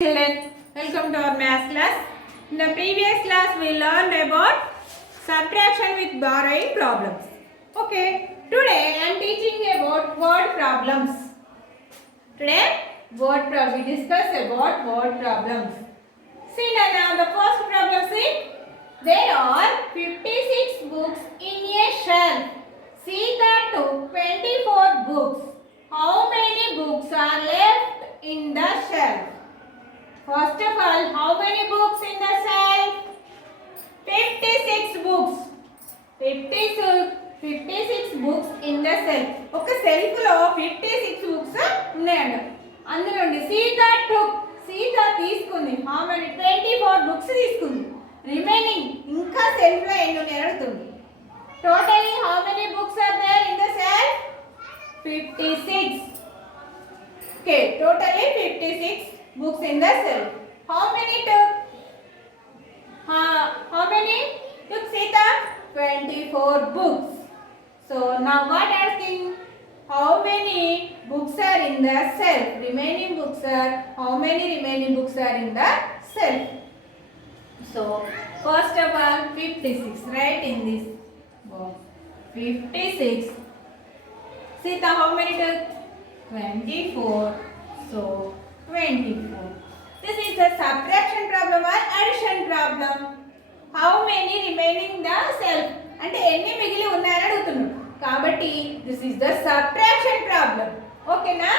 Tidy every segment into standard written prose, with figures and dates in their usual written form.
Children, welcome to our math class. In the previous class, we learned about subtraction with borrowing problems. Okay, today I am teaching about word problems. Today, we discuss about word problems. See now, the first problem, see, there are 56 books in a shelf. See the 24 books. How many books are left in the shelf? First of all, how many books in the shelf? 56 books. 56 books in the shelf. ఒక self లో 56 books ఉన్నాయండి. అందులో సీత తీసుకుంది. How many? 24 books తీసుకుంది. Remaining ఇంకా self లో ఎన్ని ఉన్నాయి అడుగుతుంది. Totally how many books are there in the shelf? 56. Okay, totally 56 books in the shelf. How many took? How many took Sita? 24 books. So now what asking? How many books are in the shelf? Remaining books are, how many remaining books are in the shelf? So first of all 56, right, in this box. 56. Sita, how many took? 24. So 24. This is a subtraction problem or addition problem. How many remaining the self? అంటే ఎన్ని మిగిలి ఉన్నాయని అడుగుతున్నాడు. కాబట్టి this is the subtraction problem. ఓకేనా?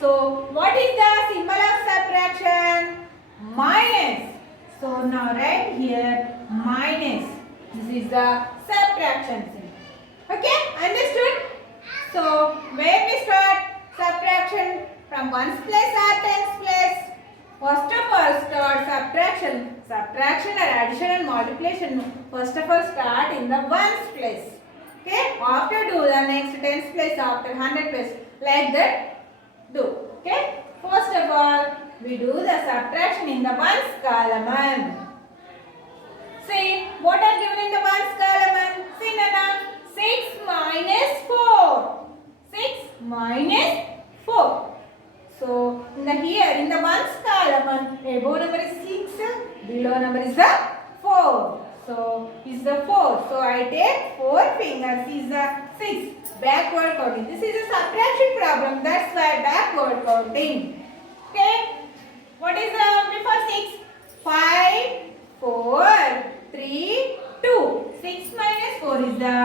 So what is the symbol of subtraction? Minus. So now write here minus. This is the subtraction symbol. Okay? Understood? So where we start subtraction? From ones place or tens place? First of all start subtraction or addition and multiplication. First of all start in the ones place. Okay? After do the next tens place, after 100 place. Like that do. Okay? First of all we do the subtraction in the ones column. See what are given in the ones column? See Nana, 6 minus 4. 6 minus 4. So here in the ones column, above number is 6, below number is the 4. So is the 4. So I take 4 fingers is the 6. Backward counting. This is a subtraction problem. That's why backward counting. Okay. What is the before 6? 5, 4, 3, 2. 6 minus 4 is the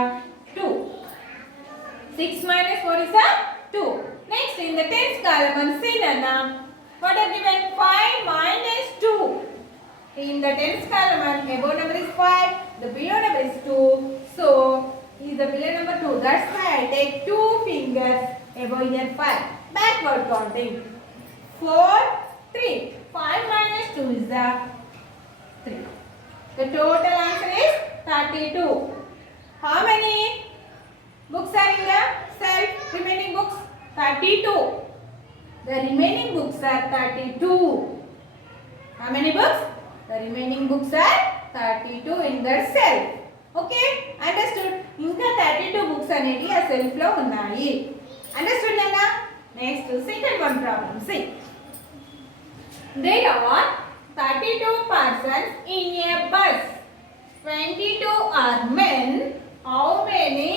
2. 6 minus 4 is the 2. Next in the tens column, see Nana, what are given? 5 minus 2. In the tens column, above number is 5, the below number is 2. So, is the below number 2. That's why I take 2 fingers above here 5. Backward counting. 4, 3. 5 minus 2 is the 3. The total answer is 32. How many books are in the shelf? Remaining books? 32. The remaining books are 32. How many books? The remaining books are 32 in that shelf. Okay? Understood? Inka 32 books anedi a shelf lo unnayi. Understood Nana? Next second one problem. See. There are 32 persons in a bus. 22 are men. How many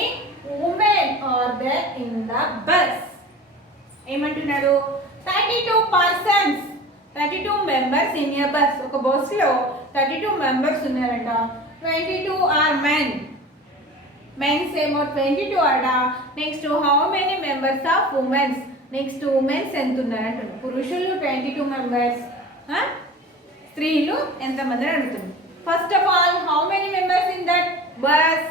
women are there in the bus? ఏమంటున్నాడు 32 persons 32 members in a bus. ఒక bus లో 32 members ఉన్నారంట. 22 are men. Men's ఏమో 22 ఆడ. Next how many members of women's. Next women's ఎంత ఉన్నారంట. పురుషులు 22 members, స్త్రీలు ఎంతమంది అని అడుగుతుంది. First of all how many members in that bus?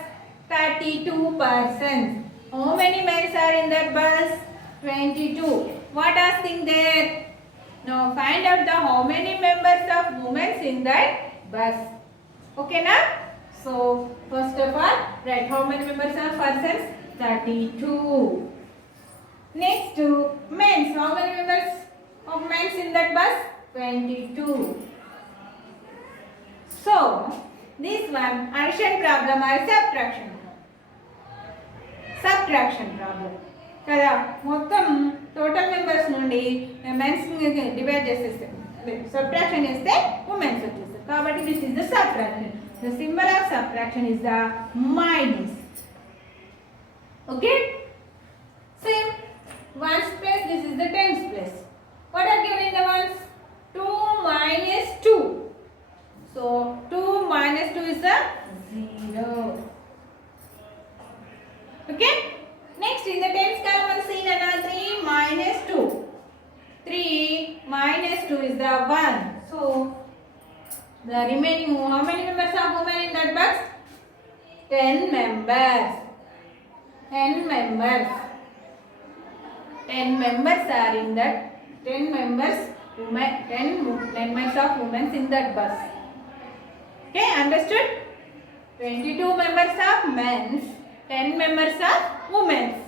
32 persons. How many men are in that bus? 22. What asking there? Now find out the how many members of women in that bus. Okay na? So first of all write how many members of persons? 32. Next men. How many members of men in that bus? 22. So this one addition problem or subtraction problem. కదా మొత్తం total members నుండి men's divide చేసేస్తాం. subtraction is the women's వచ్చేసి కాబట్టి this is the subtraction. The symbol of subtraction is the minus. Okay, same ones place, this is the tens place. What are given in the ones? 2 minus 2. So 2 minus 2 is the 0. Okay, next in the tens column see another 3 minus 2. 3 minus 2 is the 1. So the remaining, how many members are women in that box? 10 members. 10 members. 10 members are in that. 10 members women. 10 members of women in that bus. Okay, understood? 22 members of men's. 10 members of women's.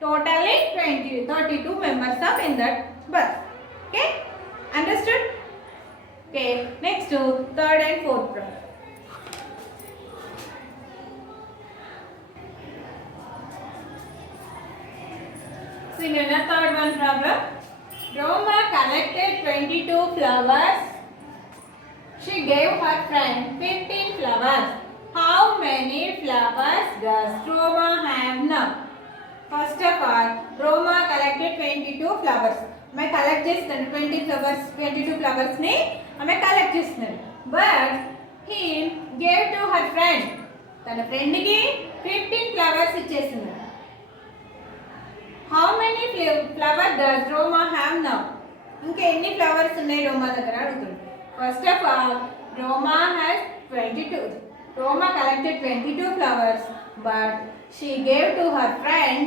Totally 32 members of in that bus. Okay, understood? Okay, next to third and fourth problem. See the third one problem. Roma collected 22 flowers. She gave her friend 15 flowers. How many flowers does Roma have now? First of all, Roma collected 22 flowers. मैं collect చేస్తాను 22 flowers ని ఆమె collect చేస్తున్నాను. But he gave to her friend. తన friend కి 15 flowers ఇచ్చేసింది. How many flowers does Roma have now? ఇంకా ఎన్ని ఫ్లవర్స్ ఉన్నాయి రోమా దగ్గర అడుగుతుంది. First of all, Roma has 22. Roma collected 22 flowers, but she gave to her friend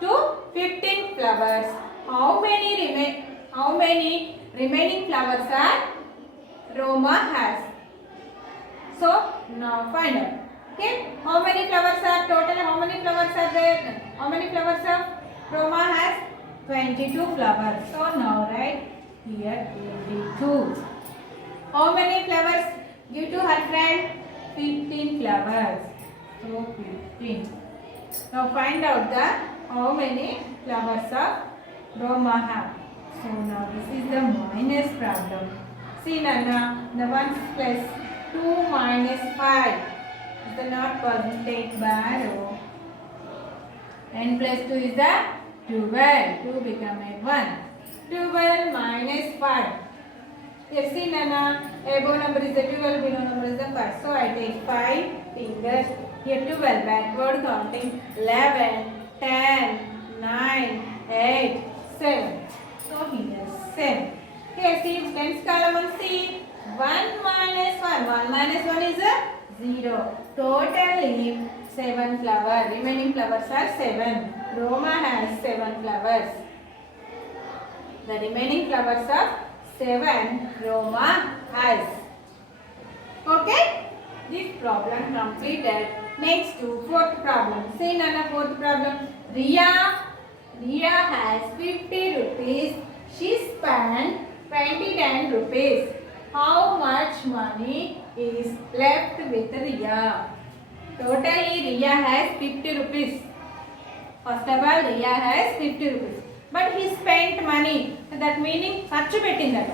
15 flowers. How many remaining flowers are Roma has? So now find out. Okay, how many flowers are total? How many flowers are there? How many flowers of Roma has? 22 flowers. So now write here 22. How many flowers give to her friend? 15 flowers. So 15. Now find out the how many flowers of Roma have. So now this is the minus problem. See Nana, the ones plus 2 minus 5 is the not possible. Take barrow. N plus 2 is the 12. 2 become a 1. 12 minus 5. Here see Nana, above number is the 12, below number is the 5. So I take 5 fingers. Here 12 backward counting 11, 10, 9, 8, 7. So here 7. Here see tens column and see 1 minus 1. 1 minus 1 is a 0. Totally 7 flowers. Remaining flowers are 7. Roma has 7 flowers. The remaining flowers are 7 Roma has. Okay? This problem completed. Next to fourth problem. See Nana, fourth problem. Riya has 50 rupees. She spent 10 rupees. How much money is left with Riya? Totally Riya has 50 rupees. First of all, Riya has 50 rupees. But he spent money. That meaning ఖర్చు పెట్టిందట.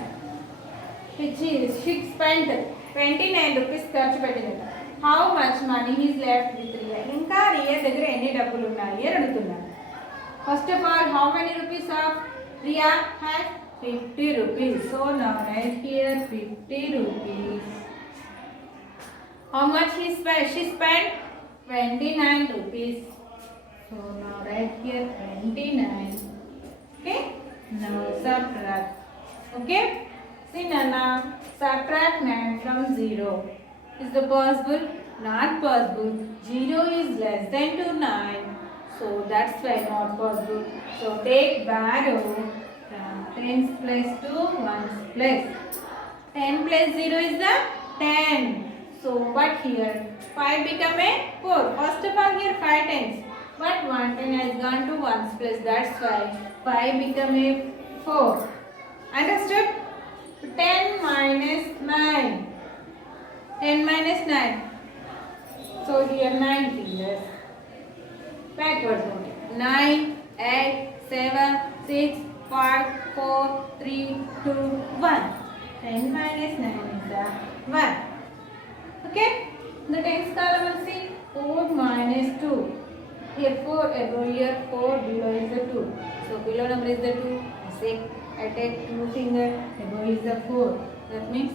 She spent 29 rupees ఖర్చు పెట్టిందట. How much money is left with Riya? ఇంకా Riya దగ్గర ఎన్ని డబ్బులు ఉన్నాయి అని అడుగుతున్నారు. First of all, how many rupees of Riya has? 50 rupees. So now write here 50 rupees. How much he spent? She spent 29 rupees. So now write here 29. Okay? Now subtract. Okay? See Nana, subtract 9 from 0. Is it possible? Not possible. 0 is less than to 9. So that's why not possible. So take barrow from 10 plus 2, 1 plus. 10 plus 0 is the 10. So what here? 5 become a 4. First of all here 5 tens. But 1 10 has gone to 1's place. That's why 5 become a 4. Understood? 10 minus 9. 10 minus 9. So here 9 fingers. Backward moving. 9, 8, 7, 6, 5, 4, 3, 2, 1. 10 minus 9 is the 1. Okay? In the tens column we'll see 4 minus 2. Here 4 above, here 4 below is the 2. So below number is the 2. I take 2 finger, above is the 4. That means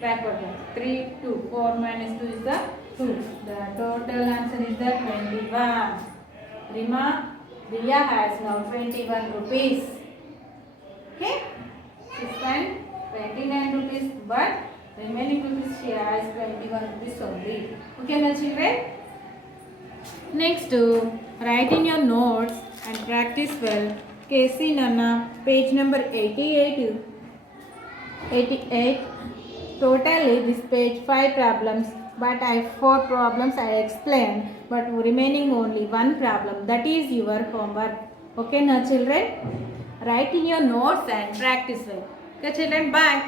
backward. 3, 2. 4 minus 2 is the 2. The total answer is the 21. Remark, Riya has now 21 rupees. Okay? She spent 29 rupees, but remaining rupees she has 21 rupees only. Okay, my children? Next, write in your notes and practice well. Casey Nana, page number 88. Totally this page 5 problems, but 4 problems I explained, but remaining only 1 problem. That is your homework. Okay, now children? Write in your notes and practice well. Okay, children, bye.